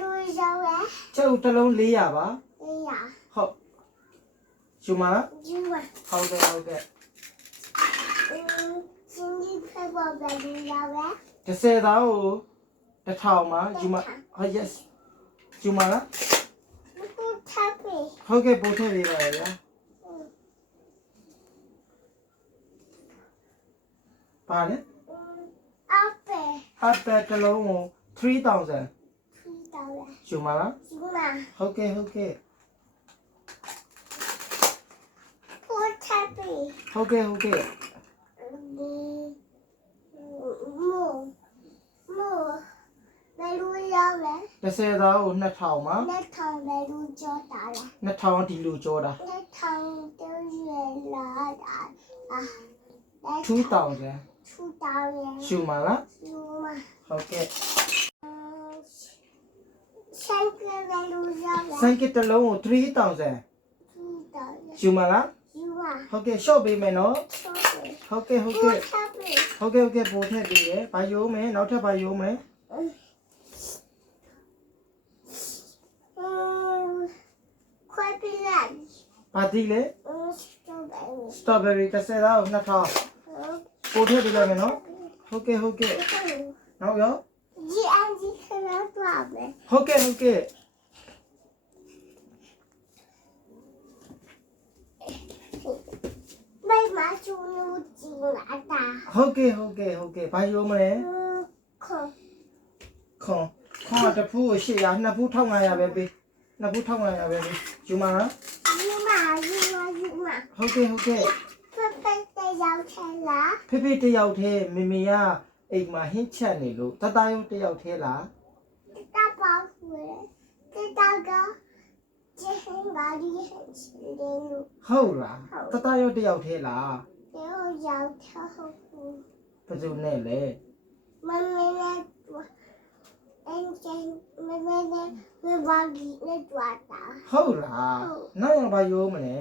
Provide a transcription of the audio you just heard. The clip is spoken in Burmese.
လူရောက်လဲ ကျုပ်တစ်လုံး400ပါ အေးရ ဟုတ်ယူမလား ယူပါ ဟုတ်ကဲ့ဟုတ်ကဲ့ စင်းဒီဖက်ပေါ်ဘယ်လူရောက်လဲ 30သားကို1000ပါယူမဟုတ် yes ယူမလား ခုထပ်ပြီ ဟုတ်ကဲ့ပို့ထည့်ပေးပါရဗျာပါလေ အပေ အပတ်တစ်လုံးကို3000 ထီတောင်းလဲ ယူမလား ယူမ ဟုတ်ကဲ့ဟုတ်ကဲ့ ခုထပ်ပြီ ဟုတ်ကဲ့ဟုတ်ကဲ့ မို့ဘယ်လူရောက်လဲ 30သားကို2000ပါ လက်ထောင်ဘယ်လူကြောတာလဲ 2000ဒီလိုကြောတာ လက်ထောင်တောင်းရလာတာ2000 ထူတောင်းရ ယူမလား ယူမ ဟုတ်ကဲ့ ဆိုင်ကဘယ်လူရောက်လဲ စံကတစ်လုံးကို3000 ထူတောင်းရ ယူမလား ယူမ ဟုတ်ကဲ့ short ပေးမယ်နော် ဆောပဲ ဟုတ်ကဲ့ဟုတ် ခု ကဲ့ ထပ်ပြီ ဟုတ်ကဲ့ဟုတ်ကဲ့ပို့ထည့်ပေးရဘာယိုးမယ်နောက်ထပ်ဘာယိုးမယ် ခွဲပြလိုက် ဘာတီးလဲ စတော့ဘယ် strawberry 30သားကို2000ပို့ထည့်ပေးလိုက်မယ်နော်ဟုတ်ကဲ့ဟုတ်ကဲ့နောက်ရော ဒီအန်ဒီခဏတော့ပဲ ဟုတ်ကဲ့ဟုတ်ကဲ့ ไม่มาชูนูจริงอะตา ဟုတ်ကဲ့ဟုတ်ကဲ့ဟုတ်ကဲ့ဘာယိုးမလဲ ของ ခွန်တစ်ဖူးကို800နှစ်ဖူး1500ပဲပေးနှစ်ဖူး1500ပဲပေးယူမလား ยูมายูมายูมา ဟုတ်ကဲ့ဟုတ်ကဲ့ เพื่อเป็นแต่ยาวแค่ละ ဖေဖေတယောက်တည်းမေမေကအိမ်မှာဟင်းချက်နေလို့တတရုံတယောက်တည်းလား ตาปากเว้ยตาก็จะเห็นบาลีเห็นสิ่งเดียว ဟုတ်လားတတရုံတယောက်တည်းလား เดี๋ยวยาวเท่าหู ဘယ်သူနဲ့လဲ มันไม่แน่ตัวเอ็นเจนมันไม่แน่ไม่บาลีในตัวตา ဟုတ်လားနောက်ရဘာယိုးမလဲ